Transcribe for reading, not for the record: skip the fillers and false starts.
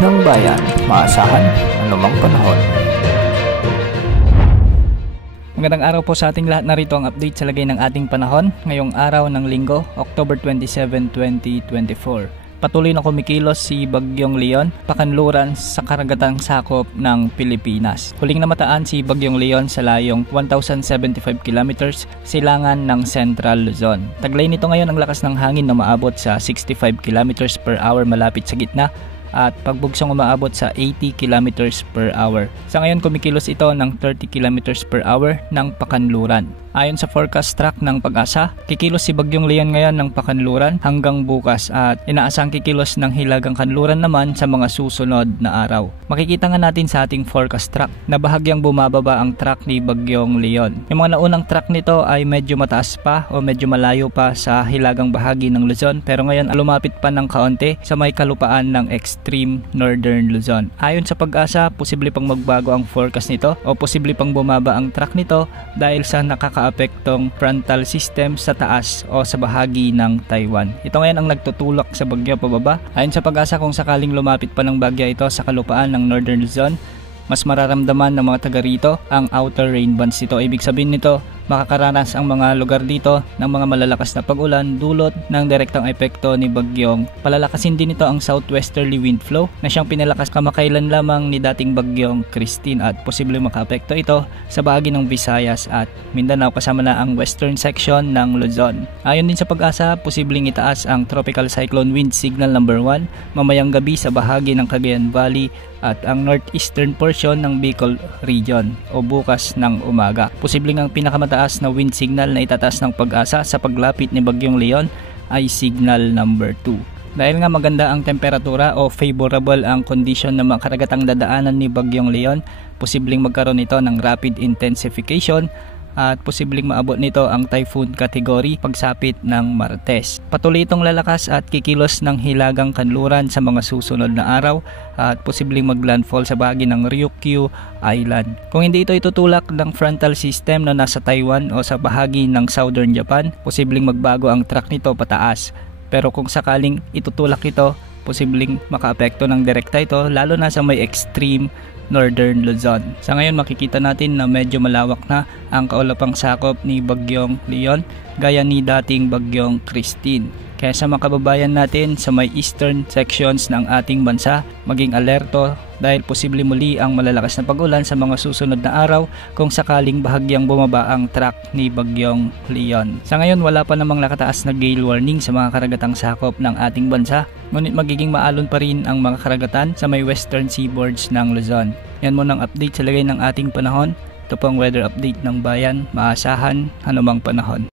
ng bayan, maasahan anumang panahon. Magandang araw po sa ating lahat. Narito ang update sa lagay ng ating panahon ngayong araw ng Linggo, October 27, 2024. Patuloy na kumikilos si Bagyong Leon, pakanluran sa karagatang sakop ng Pilipinas. Huling namataan si Bagyong Leon sa layong 1,075 kilometers silangan ng Central Luzon. Taglay nito ngayon ang lakas ng hangin na maabot sa 65 kilometers per hour malapit sa gitna at pagbugsong umaabot sa 80 kilometers per hour. Sa ngayon kumikilos ito ng 30 kilometers per hour ng pakanluran. Ayon sa forecast track ng Pag-asa, kikilos si Bagyong Leon ngayon ng pakanluran hanggang bukas at inaasang kikilos ng hilagang kanluran naman sa mga susunod na araw. Makikita nga natin sa ating forecast track na bahagyang bumababa ang track ni Bagyong Leon. Yung mga naunang track nito ay medyo mataas pa o medyo malayo pa sa hilagang bahagi ng Luzon, pero ngayon lumapit pa ng kaunti sa may kalupaan ng extreme northern Luzon. Ayon sa Pag-asa, posible pang magbago ang forecast nito o posible pang bumaba ang track nito dahil sa nakakaapektong frontal system sa taas o sa bahagi ng Taiwan. Ito ngayon ang nagtutulak sa bagyo pababa. Ayon sa Pag-asa, kung sakaling lumapit pa ng bagyo ito sa kalupaan ng northern Luzon, mas mararamdaman ng mga taga rito ang outer rain bands nito. Ibig sabihin nito, makakaranas ang mga lugar dito ng mga malalakas na pag-ulan dulot ng direktang epekto ni Bagyong. Palalakasin din ito ang southwesterly wind flow na siyang pinalakas kamakailan lamang ni dating Bagyong Christine at posibleng makaapekto ito sa bahagi ng Visayas at Mindanao kasama na ang western section ng Luzon. Ayon din sa Pag-asa, posibleng itaas ang tropical cyclone wind signal number 1 mamayang gabi sa bahagi ng Cagayan Valley at ang northeastern portion ng Bicol region o bukas ng umaga. Posibleng ang pinakamataas na wind signal na itataas ng Pag-asa sa paglapit ni Bagyong Leon ay signal number 2. Dahil nga maganda ang temperatura o favorable ang kondisyon ng mga karagatang dadaanan ni Bagyong Leon, posibleng magkaroon ito ng rapid intensification at posibleng maabot nito ang typhoon category pagsapit ng Martes. Patuloy itong lalakas at kikilos ng hilagang kanluran sa mga susunod na araw at posibleng maglandfall sa bahagi ng Ryukyu Island. Kung hindi ito itutulak ng frontal system na nasa Taiwan o sa bahagi ng southern Japan, posibleng magbago ang track nito pataas. Pero kung sakaling itutulak ito, posibleng makaapekto ng direkta ito lalo na sa may extreme northern Luzon. Sa ngayon makikita natin na medyo malawak na ang kaulapang sakop ni Bagyong Leon gaya ni dating Bagyong Christine. Kaya sa mga kababayan natin sa may eastern sections ng ating bansa, maging alerto dahil posible muli ang malalakas na pag-ulan sa mga susunod na araw kung sakaling bahagyang bumaba ang track ni Bagyong Leon. Sa ngayon wala pa namang nakataas na gale warning sa mga karagatang sakop ng ating bansa, ngunit magiging maalon pa rin ang mga karagatan sa may western seaboards ng Luzon. Yan muna ang update sa lagay ng ating panahon. Ito po ang weather update ng bayan, maasahan anumang panahon.